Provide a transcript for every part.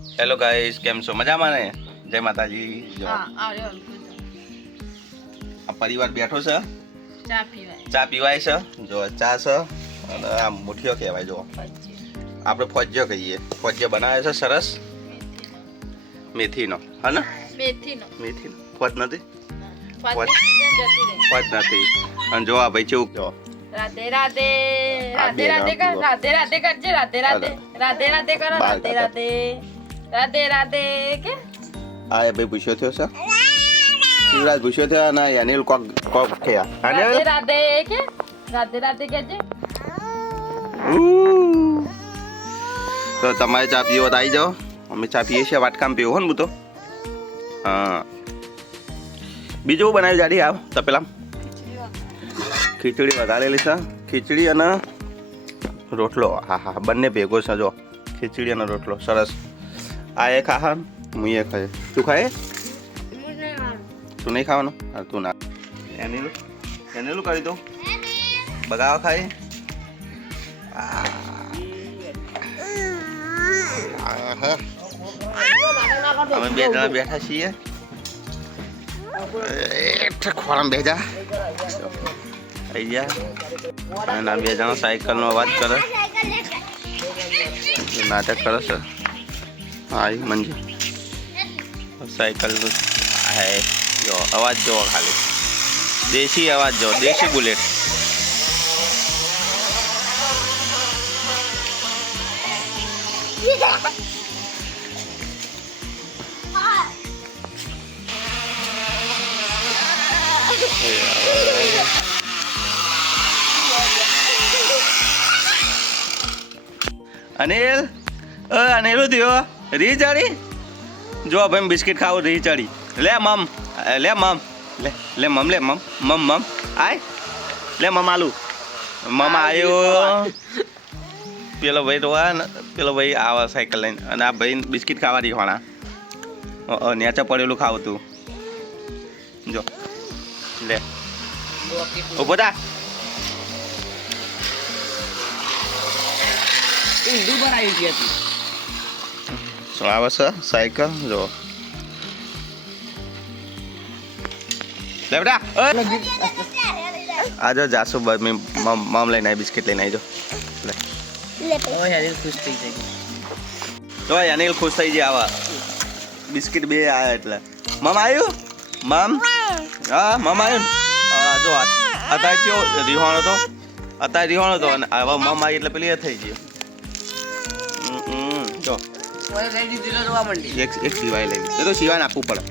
Hello guys, કેમ છો? મજામાં ને? જય માતાજી. જો આ પરિવાર બેઠો છે, ચા પીવાય છે. જો ચા છે અને આ મુઠિયો કહેવાય. જો આપણે ફોજ્યો કહીએ. ફોજ્યો બનાવે છે સરસ મેથીનો, હા ને? મેથીનો ફોજ નથી, ફોજ નથી. અને જો આ ભાઈ કેવું જો રાધે રાધે રાધે રાધે કર, રાધે રાધે કરજે, રાધે રાધે રાધે રાધે કરો, રાધે રાધે રાધે રાધે કે આ એ ભાઈ પૂછ્યો થયો છે. શિવરાજ પૂછ્યો થયો અને અનિલ કોક કયા રાધે રાધે કે રાધે રાધે કરજે. તો તમારે ચા પીવો તો આવી જાઓ. અમે ચા પીએ છીએ, વાટકામ પીવો હો ને હું તો. હા, બીજું બનાવ્યું જાડી આવ તપેલા ખીચડી વઘારેલી છે. ખીચડી અને રોટલો, હા હા, બંને ભેગો છે. જો ખીચડી અને રોટલો સરસ. આ એ ખા, હું એ ખાય. તું ખાય? તું નહીં ખાવાનું? હા, તું ના. એનેલું કરી દઉં, બગાવા ખાય. અમે બે જણા બેઠા છીએ, ખોરામ બેજા આવી ગયા અને બે જણા સાયકલનો અવાજ કરે, નાટક કરે છે. હા, મંજી સાયકલ જો અવાજ જોવો ખાલી, દેશી અવાજ જો, દેશી બુલેટ. અનિલ, અનિલ થયો રી ચડી. જો ભાઈ બિસ્કિટ ખાવું, રી ચડી. લે મમ, લે મમ, લે લે મમ, લે મમ, મમ મમ આય, લે મમ આલુ. મમ આવ્યો. પેલો ભાઈ રોવા ને, પેલો ભાઈ આવે સાયકલ લઈને અને આ ભાઈ બિસ્કિટ ખાવા દીવાના. નેચા પડેલું ખાવું તું. જો લે ઉભો થા. શું આવે છે સાયકલ? જો લે બેટા. આ જો જાસુ મમ લઈને આવી, બિસ્કિટ લઈને આવી. જો તો અનિલ ખુશ થઈ જાય. આવા બિસ્કિટ બે આવ્યા એટલે. મમ આવ્યું, મમ. હા, મમ આવ્યું. જો અત્યારે કેવો રીહોણો હતો, અત્યારે રીહોણો હતો અને હવે મમ આવી એટલે પેલી એ થઈ ગઈ. જો એક સિવાય લઈ એ તો સિવાય આપવું પડે.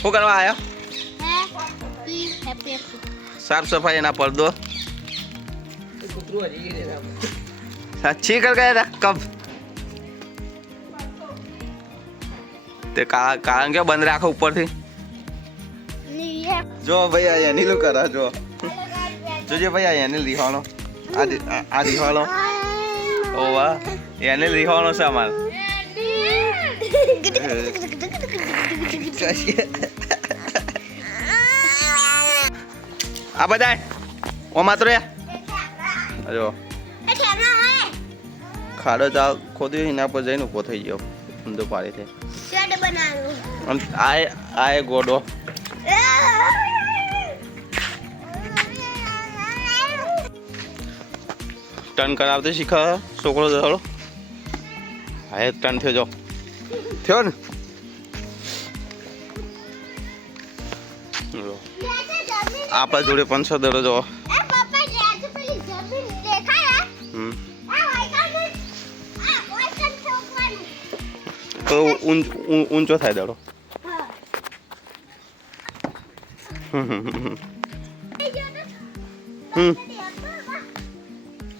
શું કરવા આવ્યો? સાફ સફાઈ એના પડદો સાચી કર ગયા હતા કબ તે કારણ કે બંધ રાખો ઉપરથી. જો ભાઈ આ અનિલ કરા. જો જોજે ભાઈ આ અનિલ રિહાણો, આ રિહાણો. ઓ વાહ, અનિલ રિહાણો છે અમાર. આ બધા ઓમાં તો રે. જો ખાડો ચાલ ખોદ્યો, એના પર જઈને ઉભો થઈ ગયો. ઊંધો પાડી છે. આ ગોડો ટર્ન કરાવતો શીખા છોકરો. દોડો હા, એક ટર્ન થયો. જો થયો ને. આપણા જોડે 500 દડો. જો તો ઊંચો થાય દડો.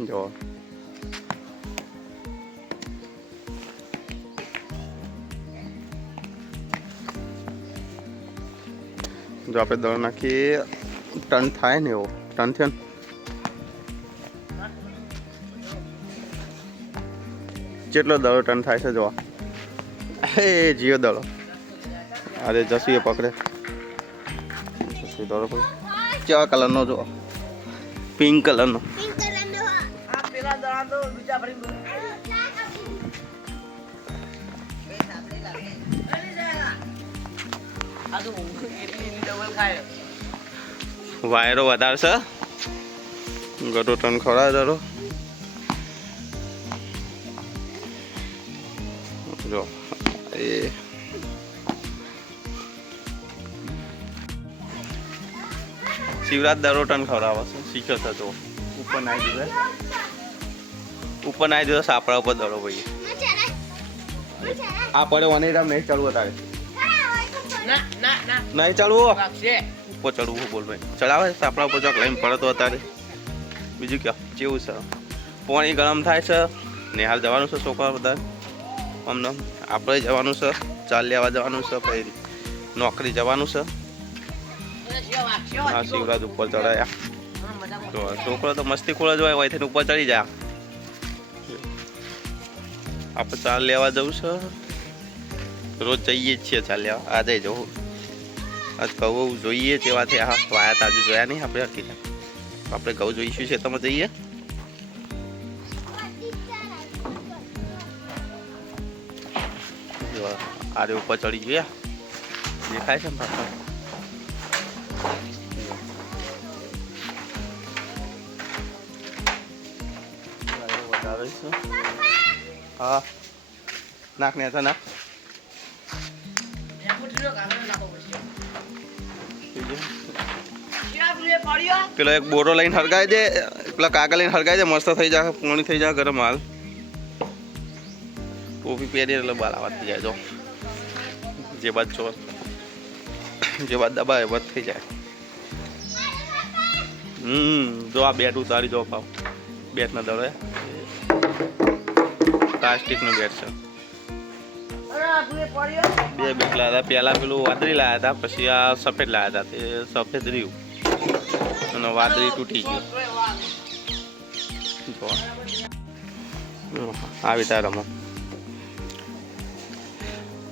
જો આપણે દડો નાખીએ, ટર્ન થાય ને એવો. ટર્ન થયો ને. જેટલો દડો ટર્ન થાય છે. જો એ જીઓ દડો. અરે જસુએ પકડે. દડો પકડે. કેવા કલરનો? જો પિંક કલરનો. વાયરો વધારે છે ગટો ટન ખવડાવે દરો જો એ શિવરાજ દરો ટન ખવડાવે છે શીખ્યો છે તો ઉપર નાખી દીધો સાપડા ઉપર દરો ભાઈ આ પડે વની રામ નહીં ચાલવું તારે નહીં ચાલવું ઉપર ચડવું બોલ ભાઈ ચડાવે સાપડા ઉપર ચોક લઈને પડે તો અત્યારે બીજું ક્યાં કેવું છે પાણી ગરમ થાય છે નિહાલ જવાનું છે છોકરા બધા અમને આપણે જવાનું છે ચાલ લેવા જવાનું છે પછી નોકરી જવાનું છે હા શિવરાજ ઉપર ચડાયા તો છોકરો તો મસ્તી ખોળ જ હોય અહીંથી ઉપર ચડી જાય આપણે ચાલ લેવા જવું છે રોજ જઈએ જ છીએ ચાલ લેવા આજે જવું આજ ઘઉં જોઈએ જેવાથી હા વાયા તાજુ જોયા નહીં આપણે હકીકત આપણે ઘઉં જોઈશું છે તમે જઈએ આરે ઉપર ચડી ગયા દેખાય છે ને પાછળ વધારે છે હા નાખ ને નાખ પેલો એક બોરો લઈને હરગાઈ દે પેલા કાગળ લઈને હરગાઈ દે મસ્ત થઈ જાય પાણી થઈ જાય ગરમ હાલ ટોપી પહેરી એટલે બાલાવા થઈ જાય જો જે બાદ ચોર જે બાદ દબાવે એ બાદ થઈ જાય જો આ બેટ ઉતારી જો પાવ બેટ ના દડે પ્લાસ્ટિક નું બેટ છે બે બેટ લાવ્યા હતા પહેલા પેલું વાદળી લાવ્યા હતા પછી આ સફેદ લાવ્યા હતા તે સફેદ રહ્યું અને વાદળી તૂટી ગયું આવી તા રમો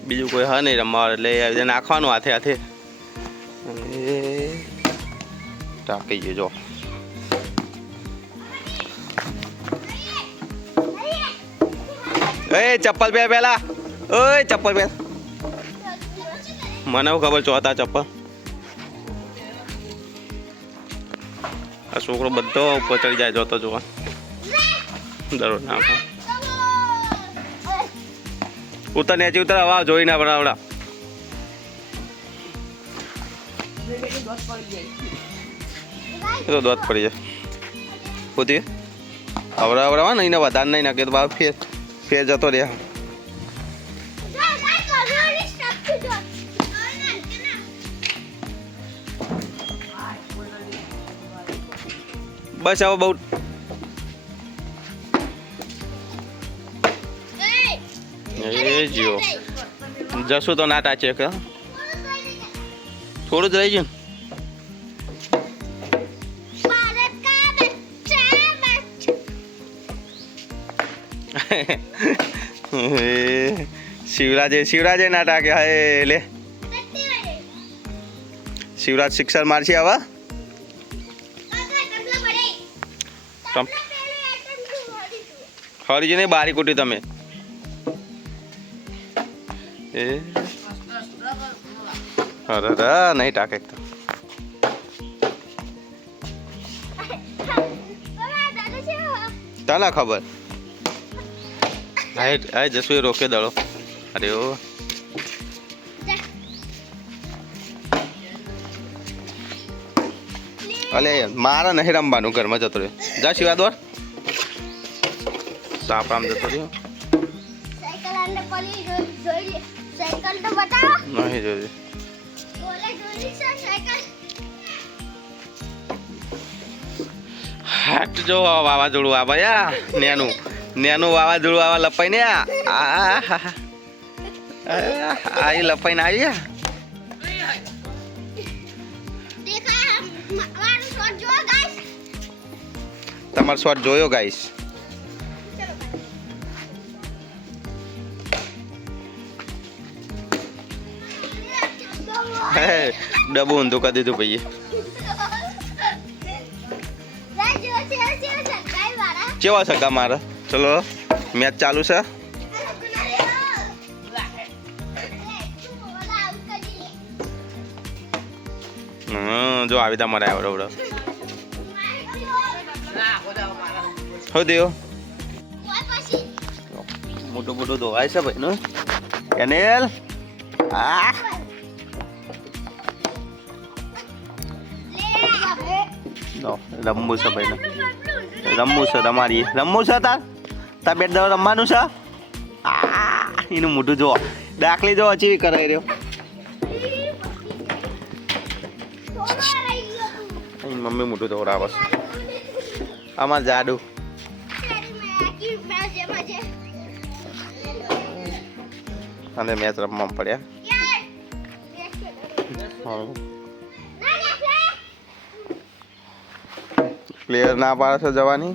બીજું કોઈ હા નહીં રમવા એટલે આવી રીતે નાખવાનું હાથે હાથે અને ટાંકી ગયું જો એ ચપ્પલ પહેર પેલા ઓય ચપ્પલ પહેર મને ખબર ચોથા ચપ્પલ આ છોકરો બધો ઉપર ચડી જાય જોતો જોવા દરરોજ નાખો ઉતર ને ઉતર હવા જોઈ ના બનાવડા તો દોત પડી જાય પોતી આવડા નહીં ને વધારે નહીં નાખે તો બાપ ફેર જતો રહ્યા બસ હવે બહુ એ જીઓ જશું તો ના ટાચે કે થોડું જ રહી ગયું શિવરાજે ના ટાકે હાય લે શિવરાજ શિક્ષણ મારશે હવે હરીજી નહીં બારી કુટી તમે એ અરે નહીં ટાકે તો તને ખબર હા જસુ રોકે દડો અરે ઓ અલે મારા નહીં રમવાનું ઘરમાં જતો રહ્યો જા શિવા દોર સાપ આમ જતો રહ્યો નહીં જોયું હાટ જો વાવાઝોડું આ ભાઈ નેનું વાવાઝોડું આવા લપાઈ ને આ લપાઈને આવી તમારો શોટ જોયો ગાઈસ ડબુ ઊંધું કરી દીધું ભાઈએ કેવા સગા મારે ચલો મેચ ચાલુ છે જો આવી તા મારે આવડો હો દેવો મોટું મોટું ધોવાય છે ભાઈ નું કેનેલ આ રમવું છે ભાઈ રમવું છે તમારી રમવું છે તાર બેટ દવા રમવાનું છે એનું મોઢું જો દાખલી જો ચીવી કરાવી રહ્યો મમ્મી મોટું ધોરાવે છે અમાર જાડુ અને મેચ રમવા પડ્યા પ્લેયર ના પાડે છે જવાની